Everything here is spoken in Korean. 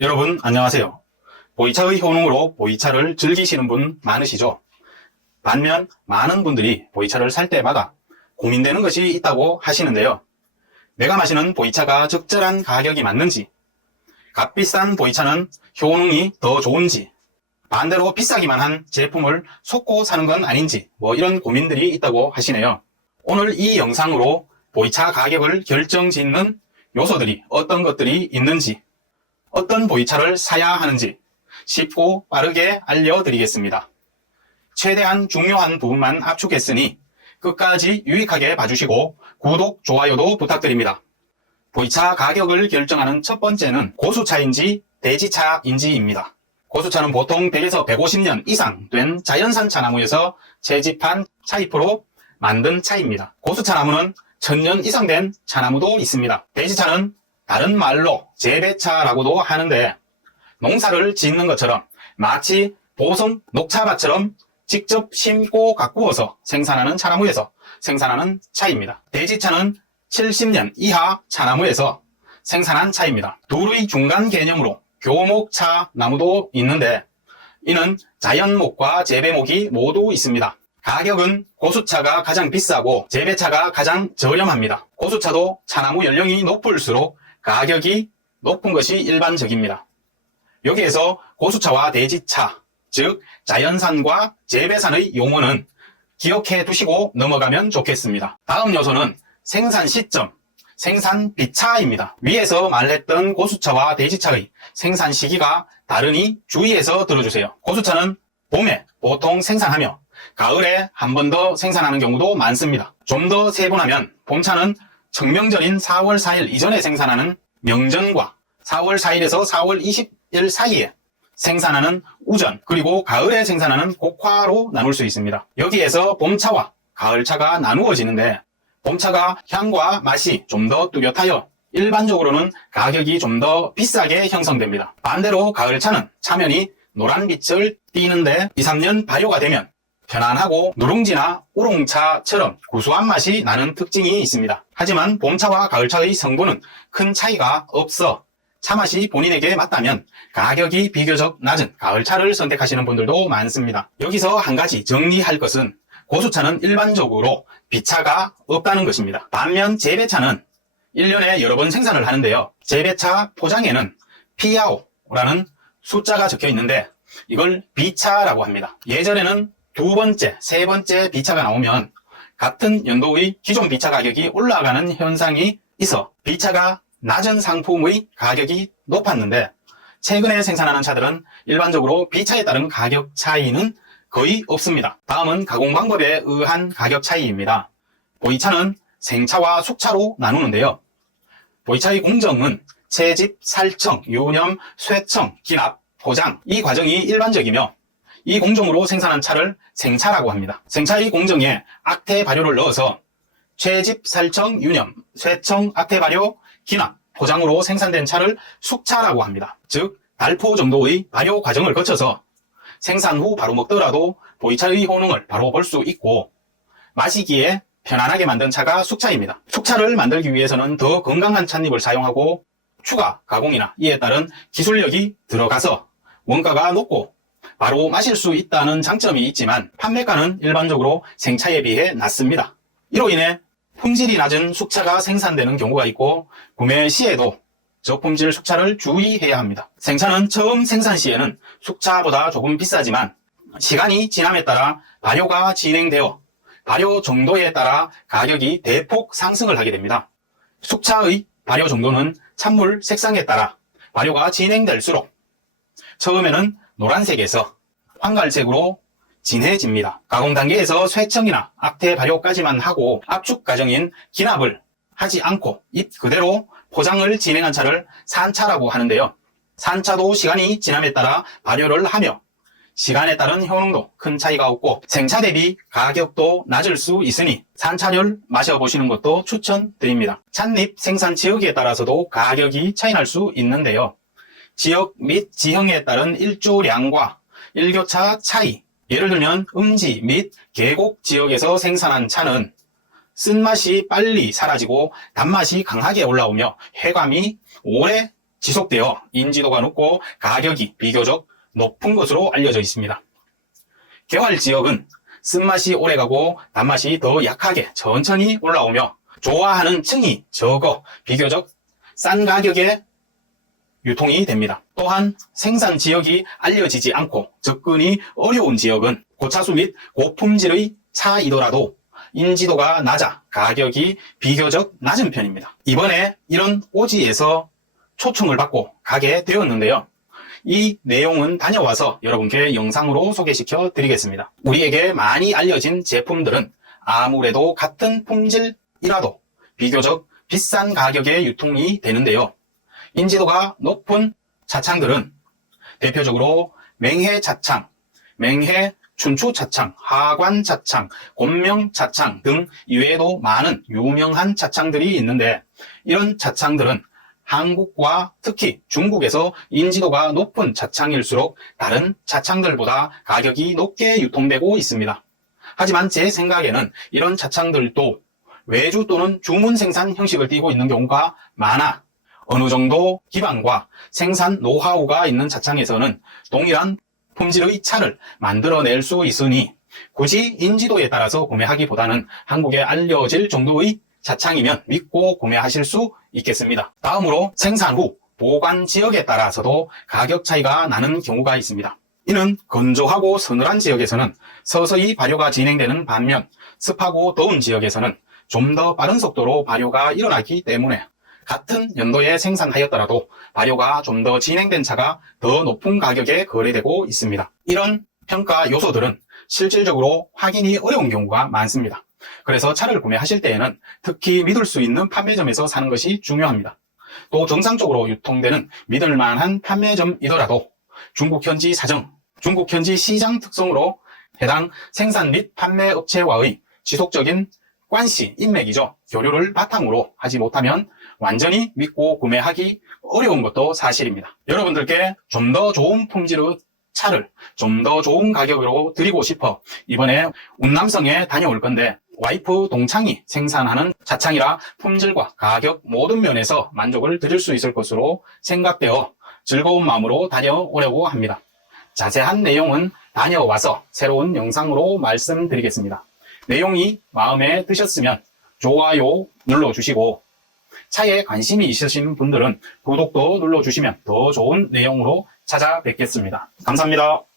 여러분 안녕하세요. 보이차의 효능으로 보이차를 즐기시는 분 많으시죠? 반면 많은 분들이 보이차를 살 때마다 고민되는 것이 있다고 하시는데요. 내가 마시는 보이차가 적절한 가격이 맞는지, 값비싼 보이차는 효능이 더 좋은지, 반대로 비싸기만 한 제품을 속고 사는 건 아닌지 이런 고민들이 있다고 하시네요. 오늘 이 영상으로 보이차 가격을 결정짓는 요소들이 어떤 것들이 있는지, 어떤 보이차를 사야 하는지 쉽고 빠르게 알려드리겠습니다. 최대한 중요한 부분만 압축했으니 끝까지 유익하게 봐주시고 구독, 좋아요도 부탁드립니다. 보이차 가격을 결정하는 첫 번째는 고수차인지 대지차인지입니다. 고수차는 보통 100에서 150년 이상 된 자연산 차나무에서 채집한 차잎으로 만든 차입니다. 고수차 나무는 1000년 이상 된 차나무도 있습니다. 대지차는 다른 말로 재배차라고도 하는데 농사를 짓는 것처럼 마치 보성 녹차밭처럼 직접 심고 가꾸어서 생산하는 차나무에서 생산하는 차입니다. 대지차는 70년 이하 차나무에서 생산한 차입니다. 둘의 중간 개념으로 교목차 나무도 있는데 이는 자연목과 재배목이 모두 있습니다. 가격은 고수차가 가장 비싸고 재배차가 가장 저렴합니다. 고수차도 차나무 연령이 높을수록 가격이 높은 것이 일반적입니다. 여기에서 고수차와 대지차, 즉 자연산과 재배산의 용어는 기억해 두시고 넘어가면 좋겠습니다. 다음 요소는 생산 시점, 생산 비차입니다. 위에서 말했던 고수차와 대지차의 생산 시기가 다르니 주의해서 들어주세요. 고수차는 봄에 보통 생산하며 가을에 한 번 더 생산하는 경우도 많습니다. 좀 더 세분하면 봄차는 청명절인 4월 4일 이전에 생산하는 명전과 4월 4일에서 4월 20일 사이에 생산하는 우전, 그리고 가을에 생산하는 곡화로 나눌 수 있습니다. 여기에서 봄차와 가을차가 나누어지는데 봄차가 향과 맛이 좀 더 뚜렷하여 일반적으로는 가격이 좀 더 비싸게 형성됩니다. 반대로 가을차는 차면이 노란빛을 띠는데 2, 3년 발효가 되면 편안하고 누룽지나 우롱차처럼 구수한 맛이 나는 특징이 있습니다. 하지만 봄차와 가을차의 성분은 큰 차이가 없어 차맛이 본인에게 맞다면 가격이 비교적 낮은 가을차를 선택하시는 분들도 많습니다. 여기서 한 가지 정리할 것은 고수차는 일반적으로 비차가 없다는 것입니다. 반면 재배차는 1년에 여러 번 생산을 하는데요. 재배차 포장에는 피아오라는 숫자가 적혀 있는데 이걸 비차라고 합니다. 예전에는 두 번째, 세 번째 비차가 나오면 같은 연도의 기존 비차 가격이 올라가는 현상이 있어 비차가 낮은 상품의 가격이 높았는데 최근에 생산하는 차들은 일반적으로 비차에 따른 가격 차이는 거의 없습니다. 다음은 가공 방법에 의한 가격 차이입니다. 보이차는 생차와 숙차로 나누는데요. 보이차의 공정은 채집, 살청, 유념, 쇠청, 기납, 포장 이 과정이 일반적이며 이 공정으로 생산한 차를 생차라고 합니다. 생차의 공정에 악태 발효를 넣어서 채집, 살청, 유념, 쇠청, 악태 발효, 기납, 포장으로 생산된 차를 숙차라고 합니다. 즉 달포 정도의 발효 과정을 거쳐서 생산 후 바로 먹더라도 보이차의 효능을 바로 볼 수 있고 마시기에 편안하게 만든 차가 숙차입니다. 숙차를 만들기 위해서는 더 건강한 찻잎을 사용하고 추가 가공이나 이에 따른 기술력이 들어가서 원가가 높고 바로 마실 수 있다는 장점이 있지만 판매가는 일반적으로 생차에 비해 낮습니다. 이로 인해 품질이 낮은 숙차가 생산되는 경우가 있고 구매 시에도 저품질 숙차를 주의해야 합니다. 생차는 처음 생산 시에는 숙차보다 조금 비싸지만 시간이 지남에 따라 발효가 진행되어 발효 정도에 따라 가격이 대폭 상승을 하게 됩니다. 숙차의 발효 정도는 찬물 색상에 따라 발효가 진행될수록 처음에는 노란색에서 황갈색으로 진해집니다. 가공 단계에서 쇠청이나 악태 발효까지만 하고 압축 과정인 기납을 하지 않고 잎 그대로 포장을 진행한 차를 산차라고 하는데요. 산차도 시간이 지남에 따라 발효를 하며 시간에 따른 효능도 큰 차이가 없고 생차 대비 가격도 낮을 수 있으니 산차를 마셔보시는 것도 추천드립니다. 찻잎 생산 지역에 따라서도 가격이 차이날 수 있는데요. 지역 및 지형에 따른 일조량과 일교차 차이, 예를 들면 음지 및 계곡 지역에서 생산한 차는 쓴맛이 빨리 사라지고 단맛이 강하게 올라오며 해감이 오래 지속되어 인지도가 높고 가격이 비교적 높은 것으로 알려져 있습니다. 개활지역은 쓴맛이 오래가고 단맛이 더 약하게 천천히 올라오며 좋아하는 층이 적어 비교적 싼 가격에 유통이 됩니다. 또한 생산 지역이 알려지지 않고 접근이 어려운 지역은 고차수 및 고품질의 차이더라도 인지도가 낮아 가격이 비교적 낮은 편입니다. 이번에 이런 오지에서 초청을 받고 가게 되었는데요. 이 내용은 다녀와서 여러분께 영상으로 소개시켜 드리겠습니다. 우리에게 많이 알려진 제품들은 아무래도 같은 품질이라도 비교적 비싼 가격에 유통이 되는데요. 인지도가 높은 차창들은 대표적으로 맹해차창, 맹해춘추차창, 하관차창, 곤명차창 등 이외에도 많은 유명한 차창들이 있는데 이런 차창들은 한국과 특히 중국에서 인지도가 높은 차창일수록 다른 차창들보다 가격이 높게 유통되고 있습니다. 하지만 제 생각에는 이런 차창들도 외주 또는 주문 생산 형식을 띠고 있는 경우가 많아 어느 정도 기반과 생산 노하우가 있는 차창에서는 동일한 품질의 차를 만들어낼 수 있으니 굳이 인지도에 따라서 구매하기보다는 한국에 알려질 정도의 차창이면 믿고 구매하실 수 있겠습니다. 다음으로 생산 후 보관 지역에 따라서도 가격 차이가 나는 경우가 있습니다. 이는 건조하고 서늘한 지역에서는 서서히 발효가 진행되는 반면 습하고 더운 지역에서는 좀 더 빠른 속도로 발효가 일어나기 때문에 같은 연도에 생산하였더라도 발효가 좀 더 진행된 차가 더 높은 가격에 거래되고 있습니다. 이런 평가 요소들은 실질적으로 확인이 어려운 경우가 많습니다. 그래서 차를 구매하실 때에는 특히 믿을 수 있는 판매점에서 사는 것이 중요합니다. 또 정상적으로 유통되는 믿을 만한 판매점이더라도 중국 현지 사정, 중국 현지 시장 특성으로 해당 생산 및 판매 업체와의 지속적인 관시, 인맥이죠. 교류를 바탕으로 하지 못하면 완전히 믿고 구매하기 어려운 것도 사실입니다. 여러분들께 좀 더 좋은 품질의 차를 좀 더 좋은 가격으로 드리고 싶어 이번에 운남성에 다녀올 건데 와이프 동창이 생산하는 차창이라 품질과 가격 모든 면에서 만족을 드릴 수 있을 것으로 생각되어 즐거운 마음으로 다녀오려고 합니다. 자세한 내용은 다녀와서 새로운 영상으로 말씀드리겠습니다. 내용이 마음에 드셨으면 좋아요 눌러주시고 차에 관심이 있으신 분들은 구독도 눌러주시면 더 좋은 내용으로 찾아뵙겠습니다. 감사합니다.